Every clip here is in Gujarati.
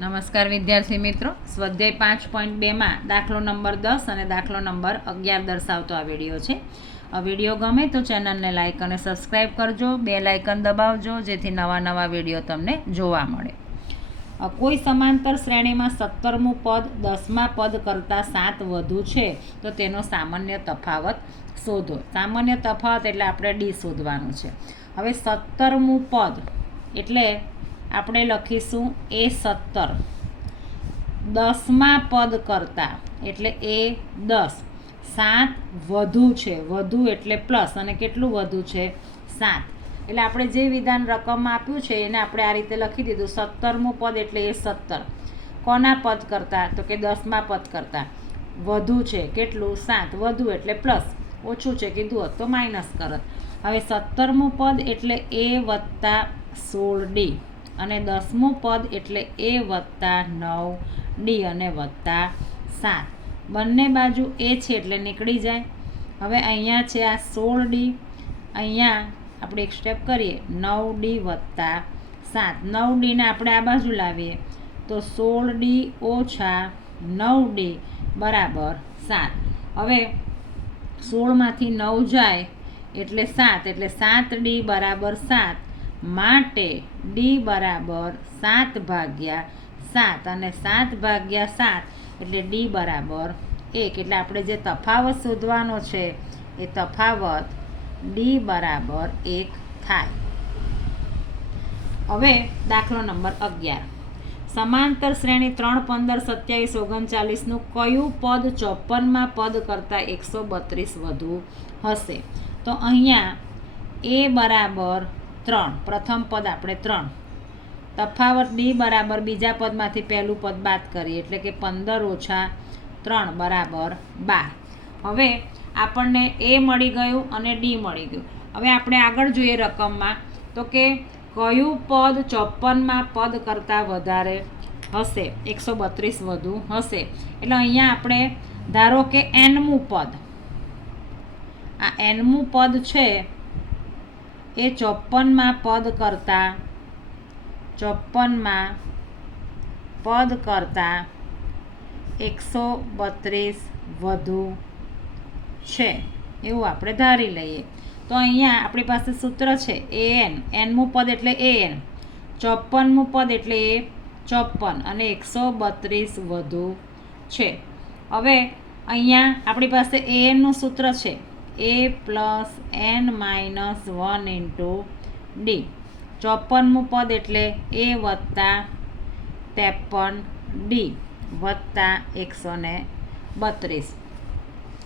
નમસ્કાર વિદ્યાર્થી મિત્રો, સ્વાધ્યાય 5.2માં દાખલો નંબર 10 અને દાખલો નંબર 11 દર્શાવતો આ વિડીયો છે. આ વિડીયો ગમે તો ચેનલને લાઇક અને સબસ્ક્રાઈબ કરજો, બેલ આઇકન દબાવજો જેથી નવા વિડીયો તમને જોવા મળે. કોઈ સમાંતર શ્રેણીમાં 17મું પદ 10મા પદ કરતાં 7 વધુ છે તો તેનો સામાન્ય તફાવત શોધો. સામાન્ય તફાવત એટલે આપણે ડી શોધવાનું છે. હવે 17મું પદ એટલે આપણે લખીશું A17. 10મા પદ કરતાં એટલે A10. 7 વધુ છે, વધુ એટલે પ્લસ, અને કેટલું વધુ છે? 7. એટલે આપણે જે વિધાન રકમમાં આપ્યું છે એને આપણે આ રીતે લખી દીધું. 17મું પદ એટલે A17. કોના પદ કરતાં? તો કે 10મા પદ કરતાં વધુ છે. કેટલું? 7. વધુ એટલે પ્લસ, ઓછું છે કીધું હોત તો માઇનસ કરત. હવે 17મું પદ એટલે A+16D અને 10મું પદ એટલે A+9D અને +7. બંને બાજુ એ છે એટલે નીકળી જાય. હવે અહીંયા છે આ 16D, અહીંયા આપણે એક સ્ટેપ કરીએ 9D + 7. 9Dને આપણે આ બાજુ લાવીએ તો 16D - 9D = 7. હવે 16માંથી 9 જાય એટલે 7, એટલે 7D = 7. માટે D = 7/7 અને 7/7 એટલે D = 1. એટલે આપણે જે તફાવત શોધવાનો છે એ તફાવત D = 1 થાય. હવે દાખલો નંબર 11. સમાંતર શ્રેણી 3, 15, 27, 39નું કયું પદ 54મા પદ કરતાં 132 વધુ હશે? તો અહીંયા A = 3, પ્રથમ પદ આપણે 3. તફાવત D = બીજા પદમાંથી પહેલું પદ બાદ કરીએ એટલે કે 15 - 3 = 12. હવે આપણને A મળી ગયું અને D મળી ગયું. હવે આપણે આગળ જોઈએ રકમમાં તો કે કયું પદ 54મા પદ કરતાં વધારે હશે? 132 વધુ હશે. એટલે અહીંયા આપણે ધારો કે Nમું પદ, આ Nમું પદ છે એ 54મા પદ કરતાં 132 વધુ છે એવું આપણે ધારી લઈએ. તો અહીંયા આપણી પાસે સૂત્ર છે AN. Nમું પદ એટલે AN, 54મું પદ એટલે A54 અને 132 વધુ છે. હવે અહીંયા આપણી પાસે ANનું સૂત્ર છે A + n - 1 × D. 54મું પદ એટલે A + 53D + 132.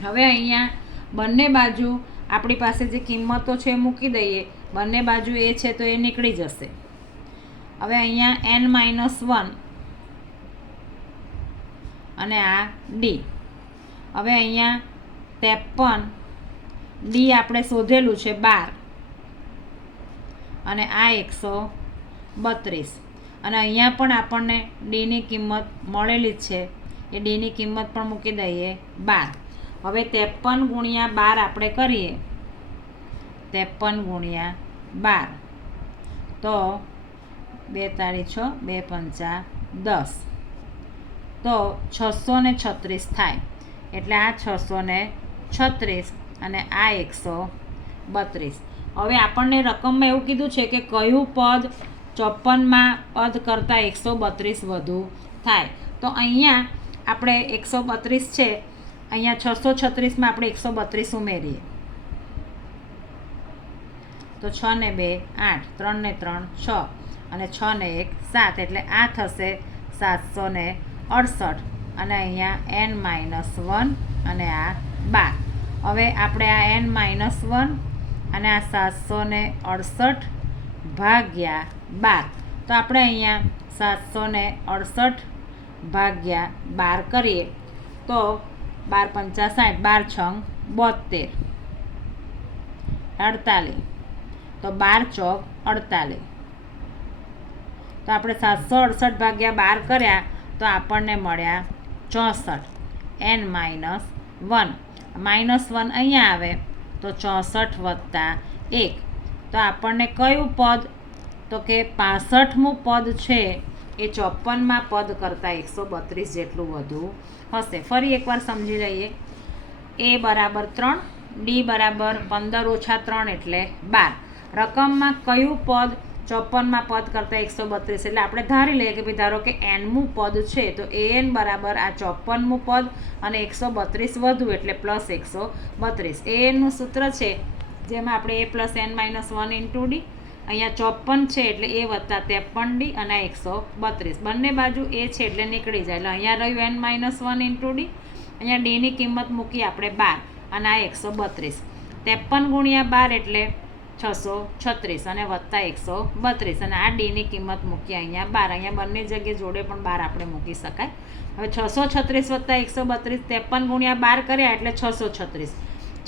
હવે અહીંયા બંને બાજુ આપણી પાસે જે કિંમતો છે એ મૂકી દઈએ. બંને બાજુ એ છે તો એ નીકળી જશે. હવે અહીંયા n - 1 અને આ D. હવે અહીંયા 53D આપણે શોધેલું છે 12 અને આ 132. અને અહીંયા પણ આપણને Dની કિંમત મળેલી જ છે, એ Dની કિંમત પણ મૂકી દઈએ 12. હવે 53 × 12 આપણે કરીએ. 53 × 12 તો 2 તારી 6, 2 પંચા 10, તો 636 થાય. એટલે આ 636 અને આ 132. હવે આપણને રકમમાં એવું કીધું છે કે કયું પદ 54મા પદ કરતાં 132 વધુ થાય. તો અહીંયા આપણે 132 છે, અહીંયા 636માં આપણે 132 ઉમેરીએ તો 6 ને 2 8, 3 ને 3 6 અને 6 ને 1 7. એટલે આ થશે 768 અને અહીંયા n - 1 અને આ 12. હવે આપણે આ n - 1 અને આ 768 ભાગ્યા 12. તો આપણે અહીંયા 768 ભાગ્યા 12 કરીએ તો 12 પંચા 60, 12 છંગ 72, 48. તો 12 ચોક 48. તો આપણે 768 ભાગ્યા 12 કર્યા તો આપણને મળ્યા 64. n - 1 -1 અહીંયા આવે તો 64 + 1. તો આપણને કયું પદ? તો કે 65મું પદ છે એ 54માં પદ કરતાં 132 જેટલું વધુ હશે. ફરી એકવાર સમજી લઈએ. a બરાબર 3, d બરાબર 15 ઓછા 3 એટલે 12. રકમમાં કયું પદ 54માં પદ કરતાં 132? એટલે આપણે ધારી લઈએ કે ભાઈ ધારો કે nમું પદ છે તો an બરાબર આ 54મું પદ અને 132 વધુ એટલે પ્લસ 132. anનું સૂત્ર છે જેમાં આપણે a plus n minus 1 into D. અહીંયા 54 છે એટલે a વત્તા 53d અને 132. બંને બાજુ a છે એટલે નીકળી જાય એટલે અહીંયા રહ્યું n માઇનસ 1 ઇન્ટુ ડી. અહીંયા ડીની કિંમત મૂકી આપણે 12 અને આ 132. 53 ગુણ્યા 12 એટલે 636 અને વત્તા 132 અને આ ડીની કિંમત મૂકી અહીંયા 12. અહીંયા બંને જગ્યાએ જોડે પણ 12 આપણે મૂકી શકાય. હવે 636 વત્તા 132, 53 ગુણ્યા 12 કર્યા એટલે 636.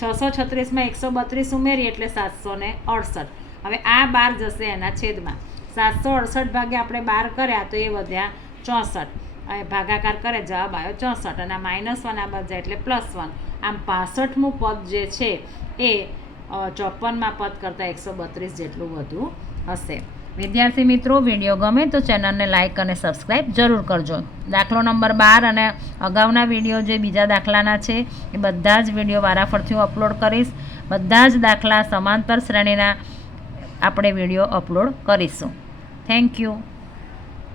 636માં 132 ઉમેરી એટલે 768. હવે આ 12 જશે એના છેદમાં. 768 ભાગે આપણે 12 કર્યા તો એ વધ્યા 64. હવે ભાગાકાર કરે જવાબ આવ્યો 64 અને આ -1 આ બાદ જાય એટલે +1. આમ 65મું પદ જે છે એ 54માં પદ કરતાં 132 જેટલું વધુ હશે. વિદ્યાર્થી મિત્રો, વિડીયો ગમે તો ચેનલને લાઇક અને સબસ્ક્રાઈબ જરૂર કરજો. દાખલો નંબર 12 અને અગાઉના વિડીયો જે બીજા દાખલાના છે એ બધા જ વિડીયો વારાફરથી હું અપલોડ કરીશ. બધા જ દાખલા સમાંતર શ્રેણીના આપણે વિડીયો અપલોડ કરીશું. Thank you.